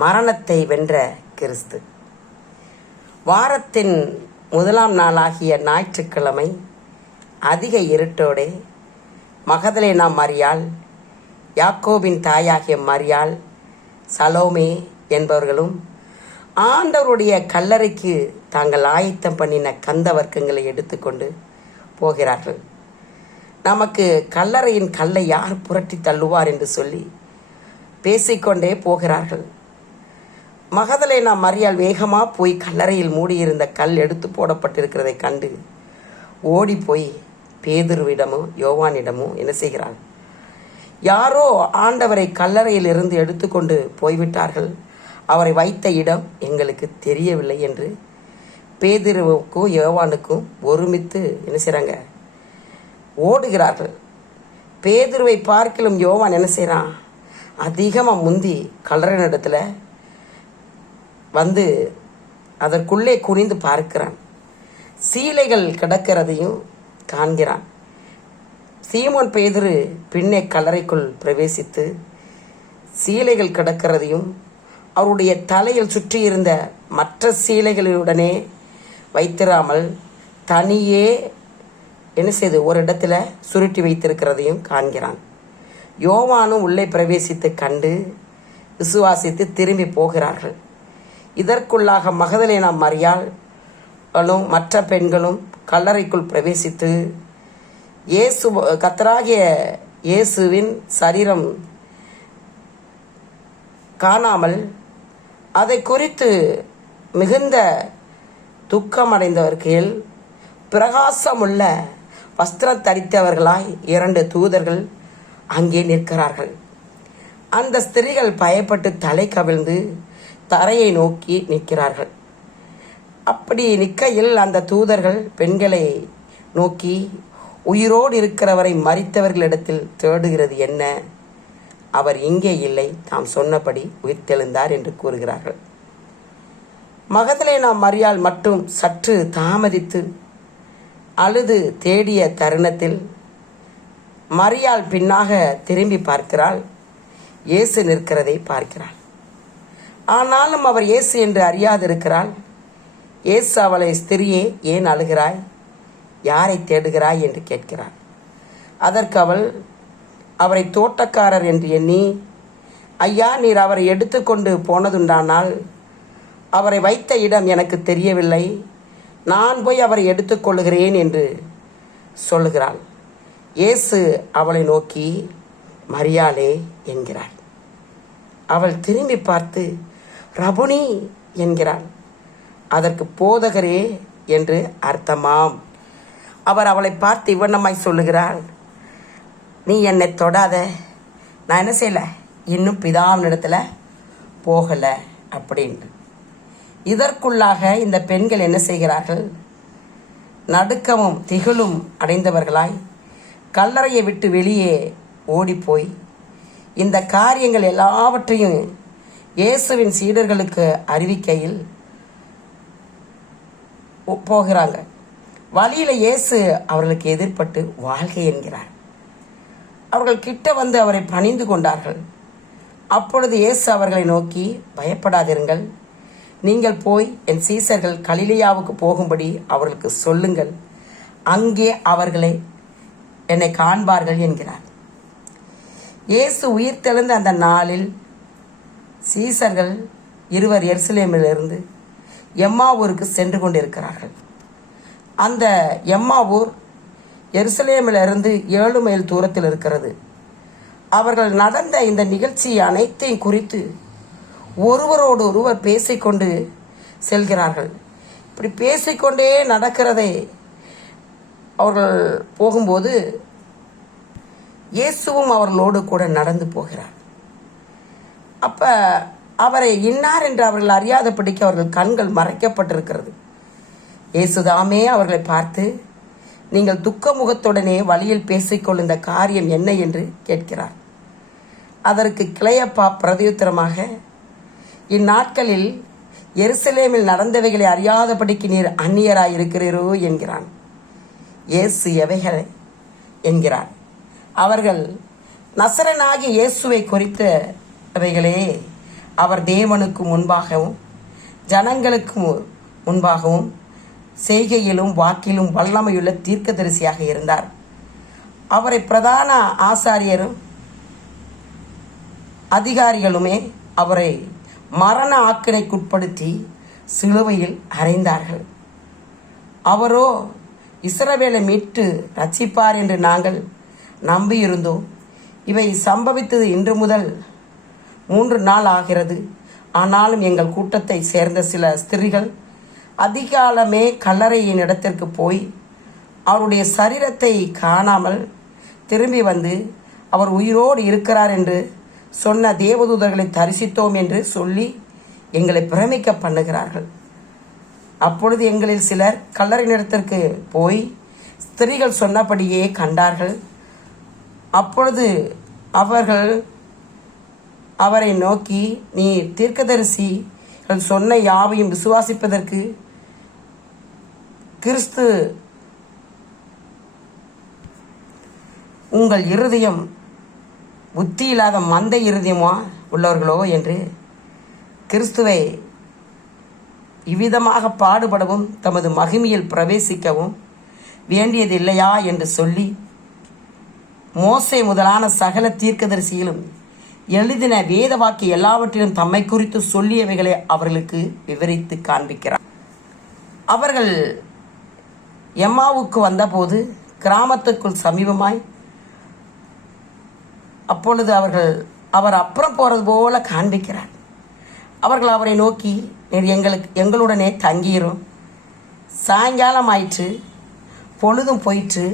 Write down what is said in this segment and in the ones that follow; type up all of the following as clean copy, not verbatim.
மரணத்தை வென்ற கிறிஸ்து. வாரத்தின் முதலாம் நாளாகிய ஞாயிற்றுக்கிழமை அதிக இருட்டோடே மகதலேனா மரியாள், யாக்கோபின் தாயாகிய மரியாள், சலோமே என்பவர்களும் ஆண்டவருடைய கல்லறைக்கு தாங்கள் ஆயத்தம் பண்ணின கந்த வர்க்கங்களை எடுத்துக்கொண்டு போகிறார்கள். நமக்கு கல்லறையின் கல்லை யார் புரட்டி தள்ளுவார் என்று சொல்லி பேசிக்கொண்டே போகிறார்கள். மகதலேனா மரியாள் வேகமாக போய் கல்லறையில் மூடியிருந்த கல் எடுத்து போடப்பட்டிருக்கிறதை கண்டு ஓடி போய் பேதுருவிடமும் யோவானிடமும் என்ன செய்கிறாள்? யாரோ ஆண்டவரை கல்லறையில் இருந்து எடுத்துக்கொண்டு போய்விட்டார்கள், அவரை வைத்த இடம் எங்களுக்கு தெரியவில்லை என்று பேதுருவுக்கும் யோவானுக்கும் ஒருமித்து என்ன செய்கிறாங்க? ஓடுகிறார்கள். பேதுருவை பார்க்கலும் யோவான் என்ன செய்கிறான்? அதிகமாக முந்தி கல்லறையினிடத்தில் வந்து அதற்குள்ளே குனிந்து பார்க்கிறான். சீலைகள் கிடக்கிறதையும் காண்கிறான். சீமோன் பேதுரு பின்னே கல்லறைக்குள் பிரவேசித்து சீலைகள் கிடக்கிறதையும் அவருடைய தலையில் சுற்றியிருந்த மற்ற சீலைகளுடனே வைத்திராமல் தனியே என்ன செய்து ஒரு இடத்துல சுருட்டி வைத்திருக்கிறதையும் காண்கிறான். யோவானும் உள்ளே பிரவேசித்து கண்டு விசுவாசித்து திரும்பி போகிறார்கள். இதற்குள்ளாக மகதலேனா மரியாளும் மற்ற பெண்களும் கல்லறைக்குள் பிரவேசித்து கர்த்தராகிய இயேசுவின் சரீரம் காணாமல் அதை குறித்து மிகுந்த துக்கமடைந்தவர்கள் பிரகாசமுள்ள வஸ்திரம் தரித்தவர்களாய் 2 தூதர்கள் அங்கே நிற்கிறார்கள். அந்த ஸ்திரீகள் பயப்பட்டு தலை கவிழ்ந்து தரையை நோக்கி நிற்கிறார்கள். அப்படி நிற்கையில் அந்த தூதர்கள் பெண்களை நோக்கி, உயிரோடு இருக்கிறவரை மரித்தவர்களிடத்தில் தேடுகிறது என்ன? அவர் இங்கே இல்லை, தாம் சொன்னபடி உயிர்த்தெழுந்தார் என்று கூறுகிறார்கள். மகதலேனா மரியாள் மட்டும் சற்று தாமதித்து அழுது தேடிய தருணத்தில் மரியாள் பின்னாக திரும்பி பார்க்கிறாள். இயேசு நிற்கிறதை பார்க்கிறாள். ஆனாலும் அவர் இயேசு என்று அறியாதிருக்கிறாள். இயேசு அவளை, ஸ்திரியே, ஏன் அழுகிறாய்? யாரை தேடுகிறாய் என்று கேட்கிறாள். அதற்கு அவள் அவரை தோட்டக்காரர் என்று எண்ணி, ஐயா, நீர் அவரை எடுத்துக்கொண்டு போனதுண்டானால் அவரை வைத்த இடம் எனக்கு தெரியவில்லை, நான் போய் அவரை எடுத்துக்கொள்கிறேன் என்று சொல்லுகிறாள். இயேசு அவளை நோக்கி, மரியாளே என்கிறாள். அவள் திரும்பி பார்த்து ரபுனி என்கிறாள். அதற்கு போதகரே என்று அர்த்தமாம். அவர் அவளை பார்த்து இவ்வண்ணமாய் சொல்லுகிறாள், நீ என்னை தொடாத, நான் என்ன செய்யலை, இன்னும் பிதாவினிடத்தில் போகலை அப்படின்னு. இதற்குள்ளாக இந்த பெண்கள் என்ன செய்கிறார்கள்? நடுக்கமும் திகிலும் அடைந்தவர்களாய் கல்லறையை விட்டு வெளியே ஓடிப்போய் இந்த காரியங்கள் எல்லாவற்றையும் இயேசுவின் சீடர்களுக்கு அறிவிக்கையில் போகிறாங்க. வழியில் இயேசு அவர்களுக்கு எதிர்பட்டு வாழ்க என்கிறார். அவர்கள் கிட்ட வந்து அவரை பணிந்து கொண்டார்கள். அப்பொழுது இயேசு அவர்களை நோக்கி, பயப்படாதிருங்கள், நீங்கள் போய் என் சீசர்கள் கலிலேயாவுக்கு போகும்படி அவர்களுக்கு சொல்லுங்கள், அங்கே அவர்களை என்னை காண்பார்கள் என்கிறார். இயேசு உயிர்த்தெழுந்த அந்த நாளில் சீசர்கள் 2 எருசலேமிலிருந்து எம்மாவூருக்கு சென்று கொண்டிருக்கிறார்கள். அந்த எம்மாவூர் எருசலேமிலிருந்து 7 மைல் தூரத்தில் இருக்கிறது. அவர்கள் நடந்த இந்த நிகழ்ச்சி அனைத்தையும் குறித்து ஒருவரோடு ஒருவர் பேசிக்கொண்டு செல்கிறார்கள். இப்படி பேசிக்கொண்டே நடக்கிறதை அவர்கள் போகும்போது இயேசுவும் அவர்களோடு கூட நடந்து போகிறார். அப்போ அவரை இன்னார் என்று அவர்கள் அறியாதபடிக்கு அவர்கள் கண்கள் மறைக்கப்பட்டிருக்கிறது. இயேசுதாமே அவர்களை பார்த்து, நீங்கள் துக்க முகத்துடனே வழியில் பேசிக்கொள்ளும் இந்த காரியம் என்ன என்று கேட்கிறார். அதற்கு கிளையப்பா பிரதியுத்தரமாக, இந்நாட்களில் எருசலேமில் நடந்தவைகளை அறியாதபடிக்கு நீர் அந்நியராயிருக்கிறீரோ என்கிறான். இயேசு எவைகளை என்கிறார். அவர்கள் நசரனாகிய இயேசுவை குறித்தவைகளே, அவர் தேவனுக்கு முன்பாகவும் ஜனங்களுக்கு முன்பாகவும் செய்கையிலும் வாக்கிலும் வல்லமையுள்ள தீர்க்கதரிசியாக இருந்தார். அவரை பிரதான ஆசாரியரும் அதிகாரிகளுமே அவரை மரண ஆக்கினைக்குட்படுத்தி சிலுவையில் அறைந்தார்கள். அவரோ இஸ்ரவேலை மீட்டு ரட்சிப்பார் என்று நாங்கள் நம்பியிருந்தோம். இவை சம்பவித்தது இன்று முதல் 3 நாள் ஆகிறது. ஆனாலும் எங்கள் கூட்டத்தை சேர்ந்த சில ஸ்திரீகள் அதிகாலமே கல்லறையின் இடத்திற்கு போய் அவருடைய சரீரத்தை காணாமல் திரும்பி வந்து அவர் உயிரோடு இருக்கிறார் என்று சொன்ன தேவதூதர்களை தரிசித்தோம் என்று சொல்லி எங்களை பிரமிக்க பண்ணுகிறார்கள். அப்பொழுது எங்களில் சிலர் கல்லறையின் இடத்திற்கு போய் ஸ்திரீகள் சொன்னபடியே கண்டார்கள். அப்பொழுது அவர்கள் அவரை நோக்கி, நீ தீர்க்கதரிசிகள் சொன்ன யாவையும் விசுவாசிப்பதற்கு கிறிஸ்து உங்கள் இருதயம் புத்தி இல்லாத மந்த இருதயமா உள்ளவர்களோ என்று கிறிஸ்துவை இவ்விதமாக பாடுபடவும் தமது மகிமையில் பிரவேசிக்கவும் வேண்டியது இல்லையா என்று சொல்லி மோசே முதலான சகல தீர்க்கதரிசிகளும் எழுதின வேத வாக்கிய எல்லாவற்றிலும் தம்மை குறித்து சொல்லியவைகளை அவர்களுக்கு விவரித்து காண்பிக்கிறார். அவர்கள் எம்மாவுக்கு வந்தபோது கிராமத்துக்குள் சமீபமாய், அப்பொழுது அவர் அப்புறம் போறது போல காண்பிக்கிறார். அவர்கள் அவரை நோக்கி, எங்களுடனே தங்கிரும், சாயங்காலம் ஆயிற்று, பொழுதும் போயிற்று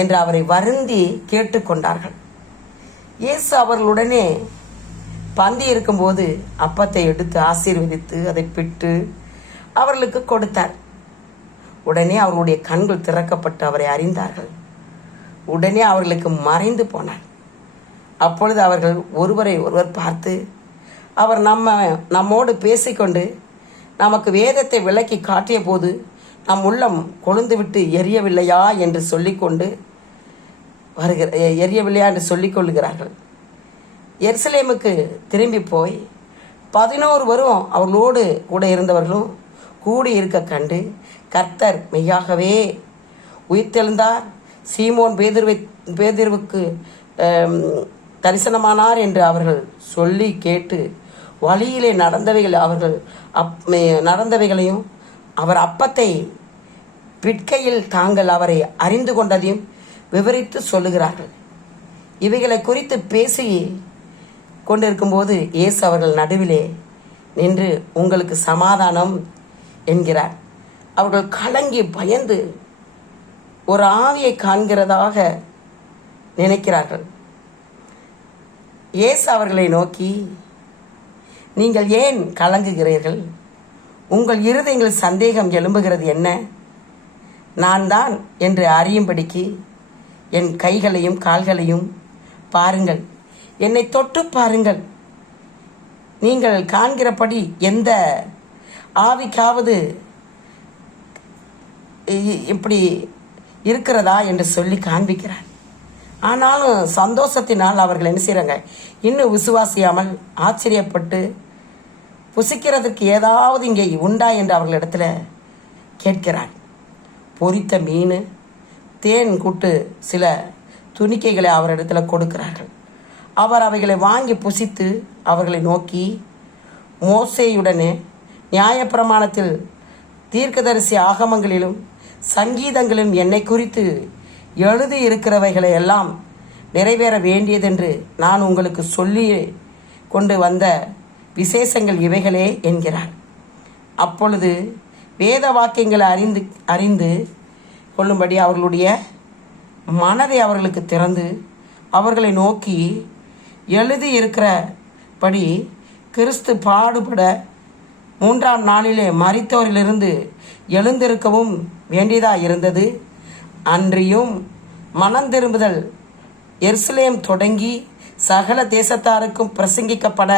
என்று அவரை வருந்தி கேட்டுக்கொண்டார்கள். இயேசு அவர்களுடனே பந்தி இருக்கும்போது அப்பத்தை எடுத்து ஆசீர்வதித்து அதை பிட்டு அவர்களுக்கு கொடுத்தார். உடனே அவர்களுடைய கண்கள் திறக்கப்பட்டு அவரை அறிந்தார்கள். உடனே அவர்களுக்கு மறைந்து போனார். அப்பொழுது அவர்கள் ஒருவரை ஒருவர் பார்த்து, அவர் நம்மோடு பேசிக்கொண்டு நமக்கு வேதத்தை விளக்கி காட்டிய போது நம் உள்ளம் கொழுந்துவிட்டு எரியவில்லையா என்று சொல்லிக்கொண்டு எரியவில்லையா என்று சொல்லிக்கொள்கிறார்கள். எருசலேமுக்கு திரும்பி போய் 11 வரும் அவர்களோடு கூட இருந்தவர்களும் கூடி இருக்க கண்டு, கர்த்தர் மெய்யாகவே உயிர்த்தெழுந்தார், சீமோன் பேதுருவுக்கு தரிசனமானார் என்று அவர்கள் சொல்லி கேட்டு வழியிலே நடந்தவைகளையும் அவர் அப்பத்தை பிட்கையில் தாங்கள் அவரை அறிந்து கொண்டதையும் விவரித்து சொல்லுகிறார்கள். இவைகளை குறித்து பேசி கொண்டிருக்கும்போது இயேசு அவர்கள் நடுவிலே நின்று, உங்களுக்கு சமாதானம் என்கிறார். அவர்கள் கலங்கி பயந்து ஒரு ஆவியை காண்கிறதாக நினைக்கிறார்கள். இயேசு அவர்களை நோக்கி, நீங்கள் ஏன் கலங்குகிறீர்கள்? உங்கள் இருதயங்களில் சந்தேகம் எழும்புகிறது என்ன? நான் தான் என்று அறியும்படிக்கு என் கைகளையும் கால்களையும் பாருங்கள், என்னை தொட்டு பாருங்கள். நீங்கள் காண்கிறபடி எந்த ஆவிக்காவது இப்படி இருக்கிறதா என்று சொல்லி காண்பிக்கிறார். ஆனாலும் சந்தோஷத்தினால் அவர்கள் என்ன செய்கிறாங்க, இன்னும் விசுவாசியாமல் ஆச்சரியப்பட்டு, புசிக்கிறதுக்கு ஏதாவது இங்கே உண்டா என்று அவர்களிடத்துல கேட்கிறார். பொரித்த மீன், தேன் கூட்டு சில துணிக்கைகளை அவரிடத்துல கொடுக்கிறார்கள். அவர் அவைகளை வாங்கி புசித்து அவர்களை நோக்கி, மோசேயுடனே நியாயப்பிரமாணத்தில் தீர்க்கதரிசி ஆகமங்களிலும் சங்கீதங்களிலும் என்னை குறித்து எழுதி இருக்கிறவைகளை எல்லாம் நிறைவேற வேண்டியதென்று நான் உங்களுக்கு சொல்லி கொண்டு வந்த விசேஷங்கள் இவைகளே என்கிறார். அப்பொழுது வேத வாக்கியங்களை அறிந்து கொள்ளும்படி அவர்களுடைய மனதை அவர்களுக்கு திறந்து அவர்களை நோக்கி, எழுதி இருக்கிறபடி கிறிஸ்து பாடுபட 3ஆம் நாளிலே மரித்தோரிலிருந்து எழுந்திருக்கவும் வேண்டியதாக இருந்தது. அன்றியும் மனம் திரும்புதல் எருசலேம் தொடங்கி சகல தேசத்தாருக்கும் பிரசங்கிக்கப்பட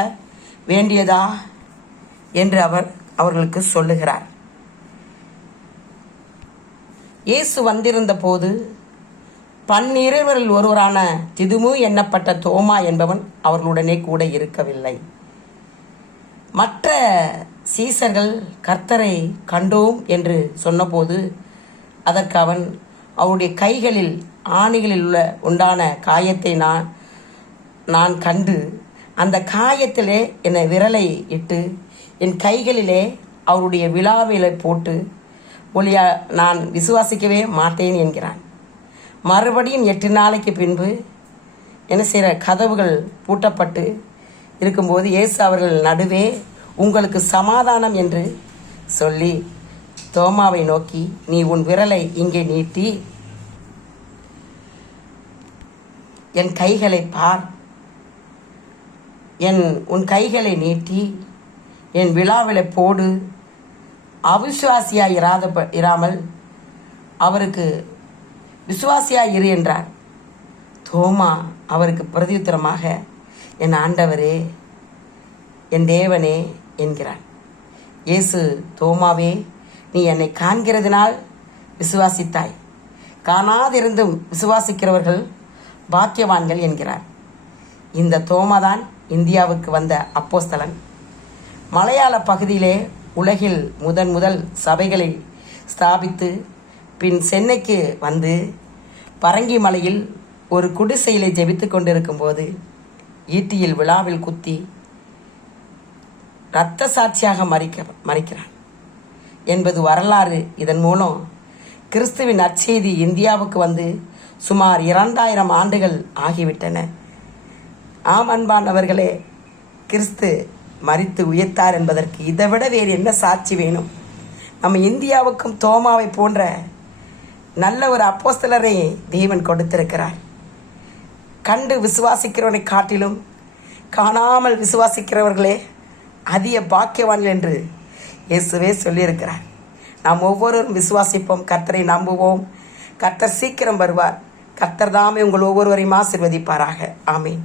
வேண்டியதா என்று அவர்களுக்கு சொல்லுகிறார். இயேசு வந்திருந்த போது 12 ஒருவரான திதுமு எண்ணப்பட்ட தோமா என்பவன் அவர்களுடனே கூட இருக்கவில்லை. மற்ற சீசர்கள் கர்த்தரை கண்டோம் என்று சொன்னபோது அதற்கு அவன், அவருடைய கைகளில் ஆணிகளில் உண்டான காயத்தை நான் கண்டு அந்த காயத்திலே என் விரலை இட்டு என் கைகளிலே அவருடைய விழாவிலை போட்டு ஒளியா நான் விசுவாசிக்கவே மாட்டேன் என்கிறான். மறுபடியும் 8 நாளைக்கு பின்பு என்ன செய்கிற, கதவுகள் பூட்டப்பட்டு இருக்கும்போது இயேசு அவர்கள் நடுவே உங்களுக்கு சமாதானம் என்று சொல்லி தோமாவை நோக்கி, நீ உன் விரலை இங்கே நீட்டி என் கைகளை பார், உன் கைகளை நீட்டி என் விழாவிலை போடு, அவிசுவாசியாய் இராமல் அவருக்கு விசுவாசியாய் இரு என்றார். தோமா அவருக்கு பிரதியுத்தரமாக, என் ஆண்டவரே என் தேவனே என்கிறான். இயேசு, தோமாவே, நீ என்னை காண்கிறதினால் விசுவாசித்தாய், காணாதிருந்தும் விசுவாசிக்கிறவர்கள் பாக்கியவான்கள் என்கிறார். இந்த தோமாதான் இந்தியாவுக்கு வந்த அப்போஸ்தலன். மலையாள பகுதியிலே உலகில் முதல் சபைகளை ஸ்தாபித்து பின் சென்னைக்கு வந்து பரங்கி மலையில் ஒரு குடிசையிலே ஜெபித்து கொண்டிருக்கும் போது ஈட்டியில் விழாவில் குத்தி இரத்த சாட்சியாக மறிக்கிறான் என்பது வரலாறு. இதன் மூலம் கிறிஸ்துவின் நற்செய்தி இந்தியாவுக்கு வந்து சுமார் 2000 ஆண்டுகள் ஆகிவிட்டன. ஆம் அன்பானவர்களே, கிறிஸ்து மரித்து உயிர்த்தார் என்பதற்கு இதைவிட வேறு என்ன சாட்சி வேணும்? நம்ம இந்தியாவுக்கும் தோமாவை போன்ற நல்ல ஒரு அப்போஸ்தலரை தேவன் கொடுத்திருக்கிறார். கண்டு விசுவாசிக்கிறவனை காட்டிலும் காணாமல் விசுவாசிக்கிறவர்களே அதிக பாக்கியவான்கள் என்று இயேசுவே சொல்லியிருக்கிறார். நாம் ஒவ்வொருவரும் விசுவாசிப்போம், கர்த்தரை நம்புவோம். கர்த்தர் சீக்கிரம் வருவார். கர்த்தர் தாமே உங்கள் ஒவ்வொருவரையும் ஆசீர்வதிப்பாராக. ஆமீன்.